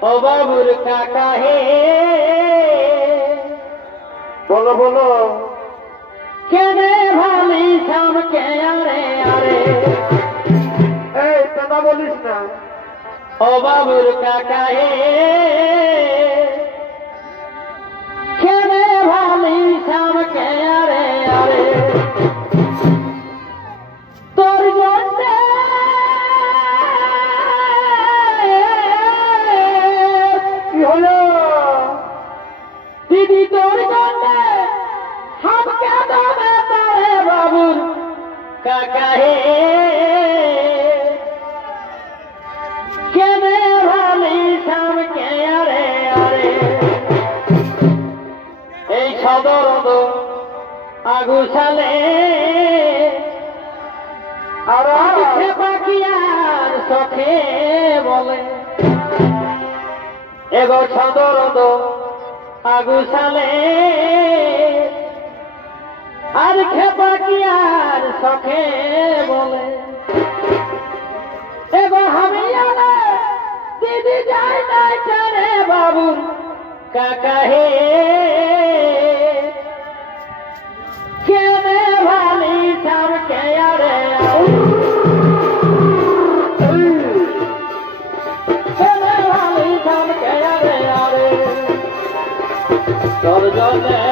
ও বাবুর কাকা হে, বলো বলো। কেনে ভালি সামকে আরে আরে, এই কথা বলিস না। ও বাবুর কাকা হে, কেনে ভালি সামকে আরে আরে, তোর জন্যে কি হলো? দিদি তোর জন্যে হামকে দামে তারে বাবুর কাকা হে, কেনে ভালি সামকে আরে আরে, এই সদর আগুসালে আর পাখিয়ার চোখে বলে, এগো সদর আগুসালে আর খেপাকিয়ার চোখে বলে, এগো আমি দিদি যাই নাই চারে বাবুর কাকা হে, কেনে ভালি সামকে আরে কেনে ভালি সামকে আরে আরে, তোর জন্যে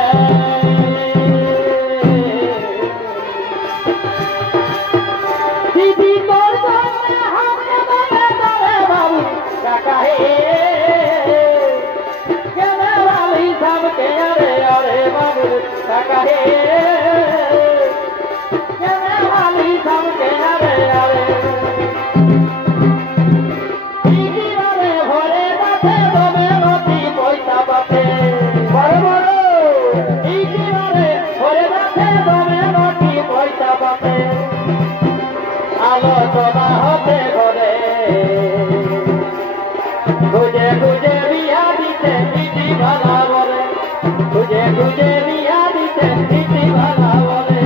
দিদি তোর জন্যে হামকে দামে তারে বাবু কাকা হে, কেনে ভালি সামকে আরে আরে বাবু কাকা হে, কেনে ভালি সামকে আরে আরে, দিদি আরে ভরে বাতে দমে নদী পয়সা বাতে, বড় বড় দিদি আরে ভরে বাতে দমে নদী পয়সা বাতে, আলোচনা হতে ঘরে খুঁজে খুঁজে বিয়া দিতে দিদি ভালা বলে, খুঁজে খুঁজে বিয়া দিতে দিদি ভালা বলে,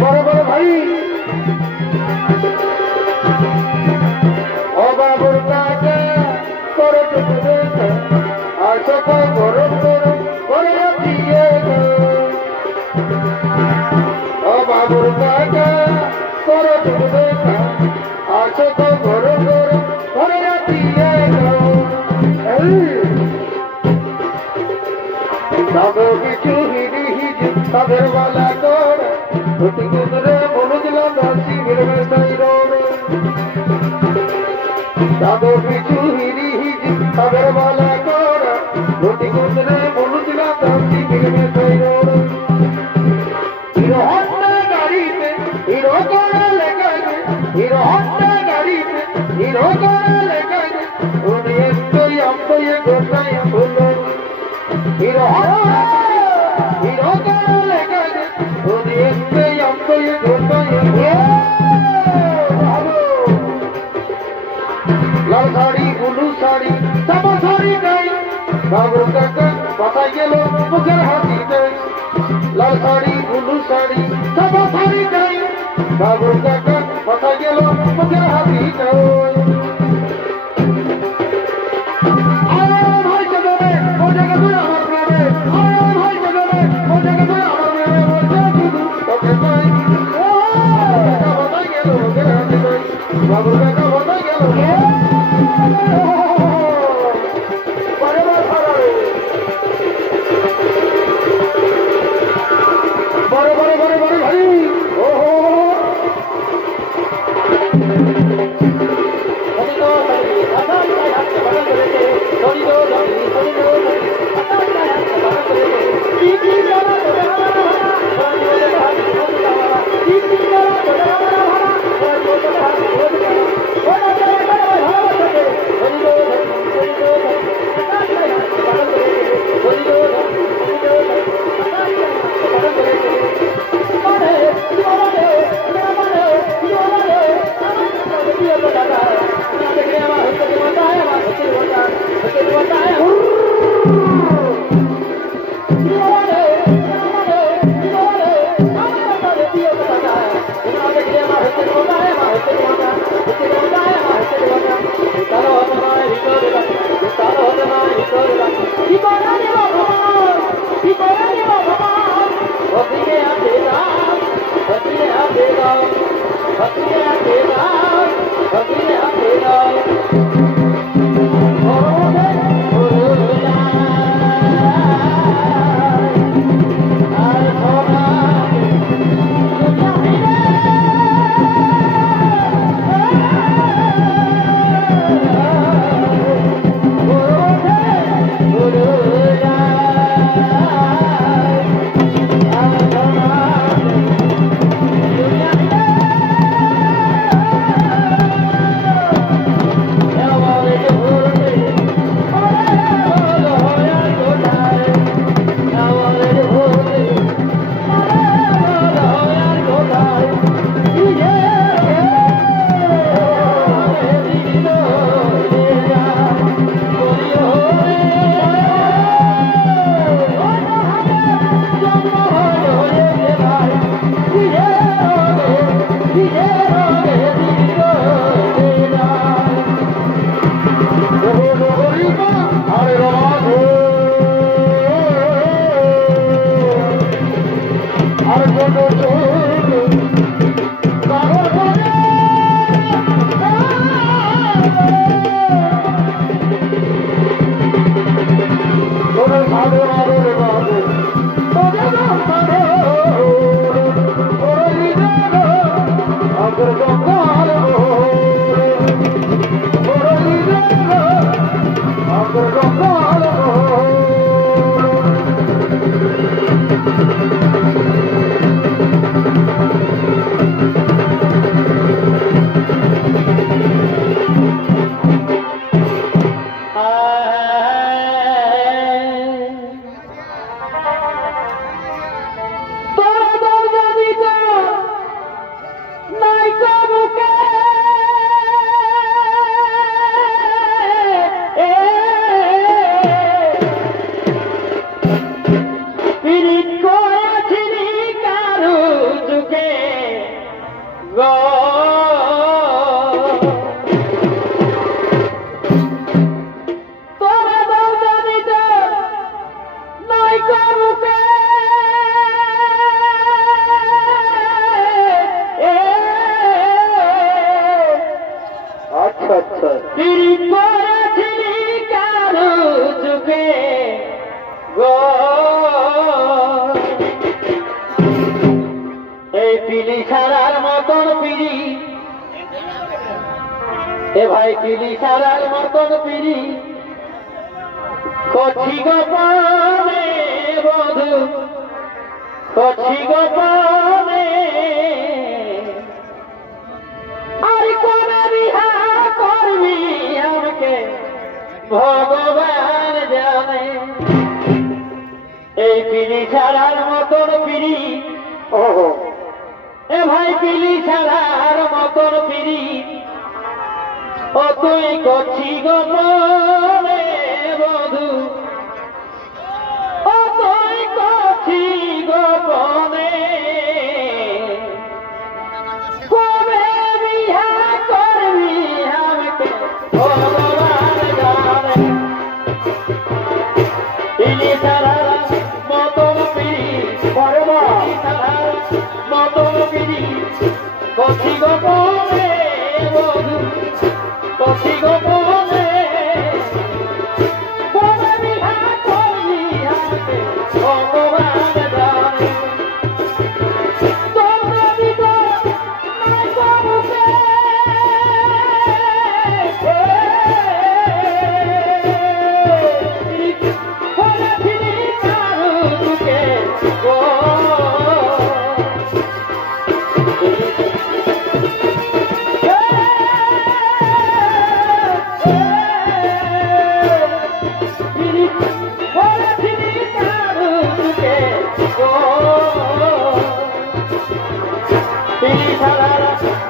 বড় বড় ভাই। ও বাবুর কাকা করে চুপে আসো তো গরম গরম করে দিয়ে গো। ও বাবুর কাকা করে চুপে আসো তো গরম গরম করে দিয়ে গো। তবে কিছু হিরি হিজি তাদের বালা করে ধুতি কুদরে বলে দিলাম দাসি গিরবে সাইরোরে। তবে কিছু হিরি হিজি তাদের বালা করে ধুতি কুদরে বলে দিলাম দাসি গিরবে সাইরোরে। হিরো হন্ডা গাড়িতে হিরো করে লেগাইছে, হিরো হন্ডা গাড়িতে হিরো করে লেগাইছে, উনি একটুই আমতই গোসাই হলো। হিরো হন্ডা হিরো করে লেগাইছে, উনি একটুই আমতই গোসাই হলো। লাল শাড়ি ব্লু শাড়ি সাদা শাড়ি গাই বাবুর কাকা পাতা গেল মুখের হাতি গাই। লাল শাড়ি ব্লু শাড়ি সাদা শাড়ি গাই বাবুর কাকা পাতা গেল মুখের হাতি গাই। বাবুর কাকা পাতা গেল বড় বড় বড় বড় ভাই। ও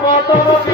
Motoro